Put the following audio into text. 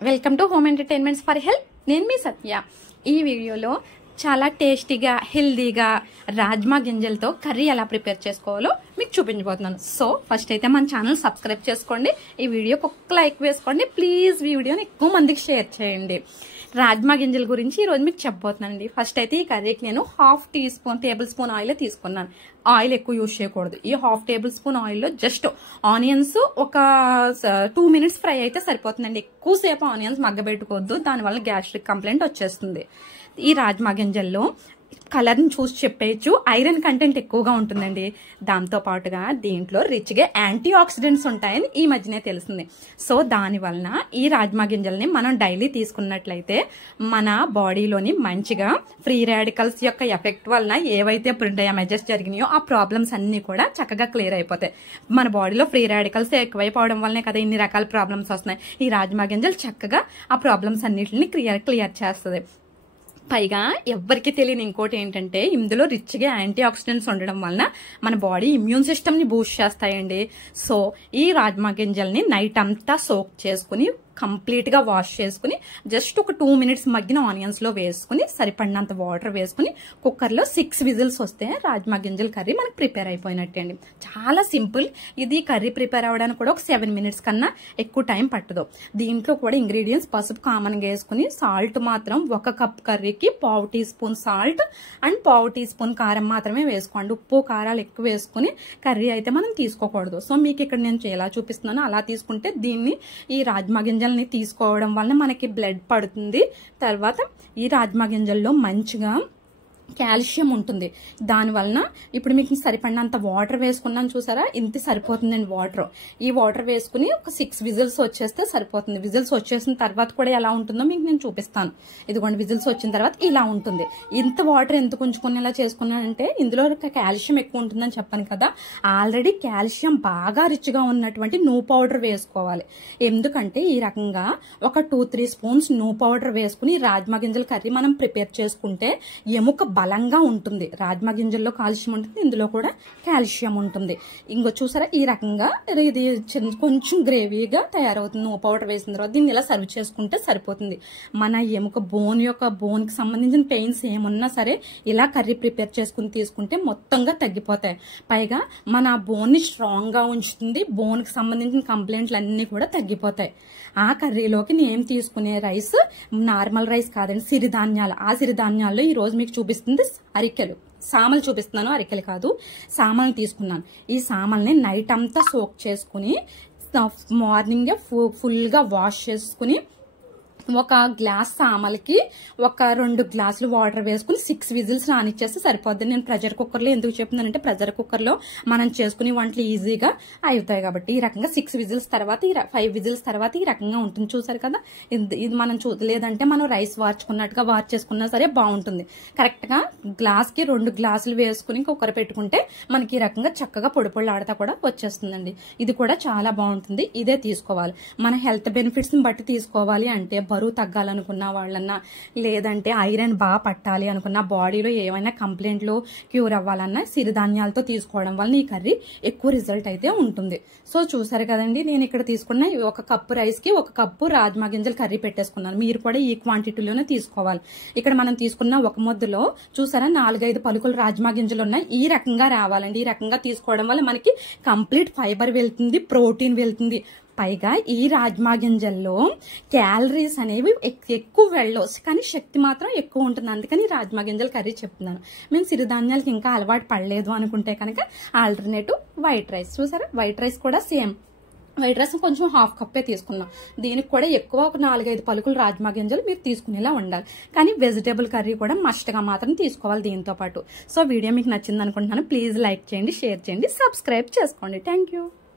Welcome to home entertainments for health. నేను మీ సత్య. ఈ వీడియోలో చాలా టేస్టీగా హెల్దీగా రాజ్మా గింజలతో కర్రీ ఎలా ప్రిపేర్ చేసుకోవాలో మీకు చూపించబోతున్నాను. సో ఫస్ట్ అయితే మన ఛానల్ సబ్స్క్రైబ్ చేసుకోండి, ఈ వీడియోకి ఒక లైక్ వేసుకోండి, ప్లీజ్ ఈ వీడియోని ఎక్కువ మందికి షేర్ చేయండి. రాజ్మా గింజల గురించి ఈరోజు మీకు చెప్పబోతున్నానండి. ఫస్ట్ అయితే ఈ కర్రీకి నేను హాఫ్ టేబుల్ స్పూన్ ఆయిల్ తీసుకున్నాను. ఆయిల్ ఎక్కువ యూజ్ చేయకూడదు. ఈ హాఫ్ టేబుల్ స్పూన్ ఆయిల్లో జస్ట్ ఆనియన్స్ ఒక 2 minutes ఫ్రై అయితే సరిపోతుందండి. ఎక్కువసేపు ఆనియన్స్ మగ్గబెట్టుకోవద్దు, దానివల్ల గ్యాస్ట్రిక్ కంప్లైంట్ వచ్చేస్తుంది. ఈ రాజ్మా గింజల్లో కలర్ని చూసి చెప్పేయచ్చు, ఐరన్ కంటెంట్ ఎక్కువగా ఉంటుందండి. దాంతో పాటుగా దీంట్లో రిచ్గా యాంటీ ఆక్సిడెంట్స్ ఉంటాయని ఈ మధ్యనే తెలిసింది. సో దానివలన ఈ రాజ్మా గింజల్ని మనం డైలీ తీసుకున్నట్లయితే మన బాడీలోని మంచిగా ఫ్రీ రాడికల్స్ యొక్క ఎఫెక్ట్ వలన ఏవైతే డ్యామేజెస్ జరిగినాయో ఆ ప్రాబ్లమ్స్ అన్ని కూడా చక్కగా క్లియర్ అయిపోతాయి. మన బాడీలో ఫ్రీ రాడికల్స్ ఎక్కువైపోవడం వల్లనే కదా ఇన్ని రకాల ప్రాబ్లమ్స్ వస్తున్నాయి. ఈ రాజ్మా గింజలు చక్కగా ఆ ప్రాబ్లమ్స్ అన్నిటిని క్లియర్ చేస్తుంది. పైగా ఎవ్వరికి తెలియని ఇంకోటి ఏంటంటే ఇందులో రిచ్గా యాంటీ ఆక్సిడెంట్స్ ఉండడం వలన మన బాడీ ఇమ్యూన్ సిస్టమ్ ని బూస్ట్ చేస్తాయండి. సో ఈ రాజ్మా గింజల్ని నైట్ అంతా సోక్ చేసుకుని కంప్లీట్ గా వాష్ చేసుకుని జస్ట్ ఒక 2 minutes మగ్గిన ఆనియన్స్ లో వేసుకుని సరిపడినంత వాటర్ వేసుకుని కుక్కర్ లో 6 whistles వస్తే రాజ్మా గింజల కర్రీ మనకి ప్రిపేర్ అయిపోయినట్టే అండి. చాలా సింపుల్. ఇది కర్రీ ప్రిపేర్ అవ్వడానికి కూడా ఒక 7 minutes కన్నా ఎక్కువ టైం పట్టదు. దీంట్లో కూడా ఇంగ్రీడియంట్స్ పసుపు కామన్ గా వేసుకుని సాల్ట్ మాత్రం 1 cup కర్రీకి 1/2 teaspoon సాల్ట్ అండ్ 1/2 teaspoon కారం మాత్రమే వేసుకోండి. ఉప్పు కారాలు ఎక్కువ వేసుకుని కర్రీ అయితే మనం తీసుకోకూడదు. సో మీకు ఇక్కడ నేను ఎలా చూపిస్తున్నానో అలా తీసుకుంటే దీన్ని ఈ రాజ్మా గింజల్ని తీసుకోవడం వల్ల మనకి బ్లడ్ పడుతుంది. తర్వాత ఈ రాజ్మా గింజల్లో మంచిగా కాల్షియం ఉంటుంది. దానివలన ఇప్పుడు మీకు సరిపడినంత వాటర్ వేసుకున్నాను చూసారా, ఇంత సరిపోతుందండి వాటర్. ఈ వాటర్ వేసుకుని ఒక 6 whistles వచ్చేస్తే సరిపోతుంది. విజిల్స్ వచ్చేసిన తర్వాత కూడా ఎలా ఉంటుందో మీకు నేను చూపిస్తాను. ఇదిగోండి విజిల్స్ వచ్చిన తర్వాత ఇలా ఉంటుంది. ఇంత వాటర్ ఎందుకు ఉంచుకునేలా చేసుకున్నానంటే ఇందులో కాల్షియం ఎక్కువ ఉంటుందని చెప్పాను కదా. ఆల్రెడీ కాల్షియం బాగా రిచ్గా ఉన్నటువంటి నువ్వు పౌడర్ వేసుకోవాలి. ఎందుకంటే ఈ రకంగా ఒక 2-3 spoons నువ్వు పౌడర్ వేసుకుని రాజ్మా గింజల కర్రీ మనం ప్రిపేర్ చేసుకుంటే ఎముక బలంగా ఉంటుంది. రాజ్మా గింజల్లో కాల్షియం ఉంటుంది, ఇందులో కూడా కాల్షియం ఉంటుంది. ఇంకో చూసారా ఈ రకంగా ఇది కొంచెం గ్రేవీగా తయారవుతుంది. నువ్వు పౌడర్ వేసిన తర్వాత దీన్ని ఇలా సర్వ్ చేసుకుంటే సరిపోతుంది. మన ఎముక బోన్ కి సంబంధించిన పెయిన్స్ ఏమున్నా సరే ఇలా కర్రీ ప్రిపేర్ చేసుకుని తీసుకుంటే మొత్తంగా తగ్గిపోతాయి. పైగా మన బోన్ ని స్ట్రాంగ్ గా ఉంచుతుంది. బోన్ కి సంబంధించిన కంప్లైంట్లు అన్ని కూడా తగ్గిపోతాయి. ఆ కర్రీలోకి నేను తీసుకునే రైస్ నార్మల్ రైస్ కాదండి, సిరిధాన్యాలు. ఆ సిరిధాన్యాల్లో ఈ రోజు మీకు చూపిస్తుంది అరికెలు. సామలు చూపిస్తున్నాను, అరికెలు కాదు. సామల్ని తీసుకున్నాను. ఈ సామల్ని నైట్ అంతా సోక్ చేసుకుని మార్నింగ్ ఫుల్ గా వాష్ చేసుకుని ఒక గ్లాస్ సామలకి ఒక 2 glasses వాటర్ వేసుకుని 6 whistles రానిచ్చేస్తే సరిపోద్ది. నేను ప్రెషర్ కుక్కర్లో ఎందుకు చెప్తున్నానంటే ప్రెషర్ కుక్కర్లో మనం చేసుకునే వంటలు ఈజీగా అవుతాయి కాబట్టి. ఈ రకంగా 6 whistles తర్వాత 5 whistles తర్వాత ఈ రకంగా ఉంటుంది. చూసారు కదా, ఇది మనం లేదంటే మనం రైస్ వార్చుకున్నట్టుగా వార్చేసుకున్నా సరే బాగుంటుంది. కరెక్ట్ గా గ్లాస్ కి 2 glasses వేసుకుని కుక్కర్ పెట్టుకుంటే మనకి ఈ రకంగా చక్కగా పొడి ఆడతా కూడా వచ్చేస్తుందండి. ఇది కూడా చాలా బాగుంటుంది. ఇదే తీసుకోవాలి. మన హెల్త్ బెనిఫిట్స్ ని బట్టి తీసుకోవాలి అంటే బరువు తగ్గాలనుకున్న వాళ్ళన్నా లేదంటే ఐరన్ బాగా పట్టాలి అనుకున్న బాడీలో ఏమైనా కంప్లైంట్లు క్యూర్ అవ్వాలన్నా సిరిధాన్యాలతో తీసుకోవడం వల్ల ఈ కర్రీ ఎక్కువ రిజల్ట్ అయితే ఉంటుంది. సో చూసారు కదండి, నేను ఇక్కడ తీసుకున్న 1 cup రైస్ కి 1 cup రాజ్మా గింజలు కర్రీ పెట్టేసుకున్నాను. మీరు కూడా ఈ క్వాంటిటీలోనే తీసుకోవాలి. ఇక్కడ మనం తీసుకున్న ఒక ముద్దలో చూసారా 4-5 పలుకులు రాజ్మా గింజలు ఉన్నాయి. ఈ రకంగా రావాలండి. ఈ రకంగా తీసుకోవడం వల్ల మనకి కంప్లీట్ ఫైబర్ వెళ్తుంది, ప్రోటీన్ వెళ్తుంది. పైగా ఈ రాజ్మా గింజల్లో క్యాలరీస్ అనేవి ఎక్కువ వెళ్ళవచ్చు, కానీ శక్తి మాత్రం ఎక్కువ ఉంటుంది. అందుకని రాజ్మా గింజల కర్రీ చెప్తున్నాను. మేము సిరిధాన్యాలకి ఇంకా అలవాటు పడలేదు అనుకుంటే కనుక ఆల్టర్నేటివ్ వైట్ రైస్. చూసారా వైట్ రైస్ కూడా సేమ్. వైట్ రైస్ కొంచెం 1/2 cup తీసుకున్నాం. దీనికి కూడా ఎక్కువ ఒక 4-5 పలుకులు రాజ్మా గింజలు మీరు తీసుకునేలా ఉండాలి. కానీ వెజిటేబుల్ కర్రీ కూడా మస్ట్ గా మాత్రం తీసుకోవాలి దీంతో పాటు. సో వీడియో మీకు నచ్చింది అనుకుంటున్నాను. ప్లీజ్ లైక్ చేయండి, షేర్ చేయండి, సబ్స్క్రైబ్ చేసుకోండి. Thank you.